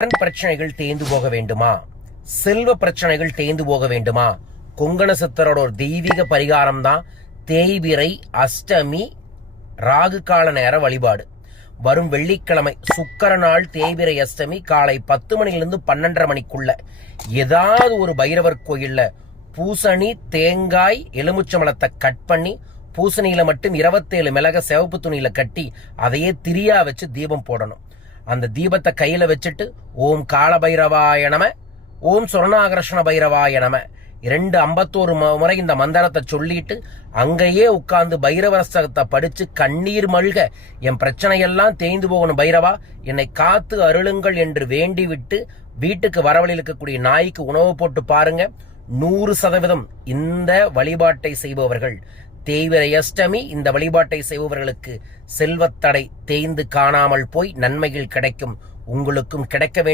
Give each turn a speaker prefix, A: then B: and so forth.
A: கடன் பிரச்சனைகள் தேர்ந்து போக வேண்டுமா? செல்வ பிரச்சனைகள் தேய்ந்து போக வேண்டுமா? கொங்கண சித்தரோட ஒரு தெய்வீக பரிகாரம் தான் தேய்பிரை அஷ்டமி ராகு கால நேர வழிபாடு. வரும் வெள்ளிக்கிழமை சுக்கர நாள் தேய்பிரை அஷ்டமி காலை பத்து மணிலிருந்து பன்னெண்டரை மணிக்குள்ள. ஏதாவது ஒரு பைரவர் கோயில்ல பூசணி தேங்காய் எலுமிச்சம்பழத்தை கட் பண்ணி பூசணியில மட்டும் இருபத்தேழு மிளக சிவப்பு துணியில கட்டி அதையே திரியா வச்சு தீபம் போடணும். அந்த தீபத்தை கையில வச்சுட்டு ஓம் கால பைரவாய நம ஓம் சொர்ணாகர்ஷண பைரவாய நம. இரண்டு ஐம்பத்தோரு முறை இந்த மந்திரத்தை சொல்லிட்டு அங்கேயே உட்கார்ந்து பைரவரசகத்தை படிச்சு கண்ணீர் மல்க என் பிரச்சனையெல்லாம் தேய்ந்து போகணும் பைரவா. என்னை காத்து அருளுங்கள் என்று வேண்டிவிட்டு வீட்டுக்கு வரவழியில் இருக்கக்கூடிய நாய்க்கு உணவு போட்டு பாருங்க. நூறு சதவீதம் இந்த வழிபாட்டை செய்பவர்கள். தேய்விரை அஷ்டமி இந்த வழிபாட்டை செய்பவர்களுக்கு செல்வத்தடை தேய்ந்து காணாமல் போய் நன்மைகள் கிடைக்கும். உங்களுக்கும் கிடைக்க வேண்டும்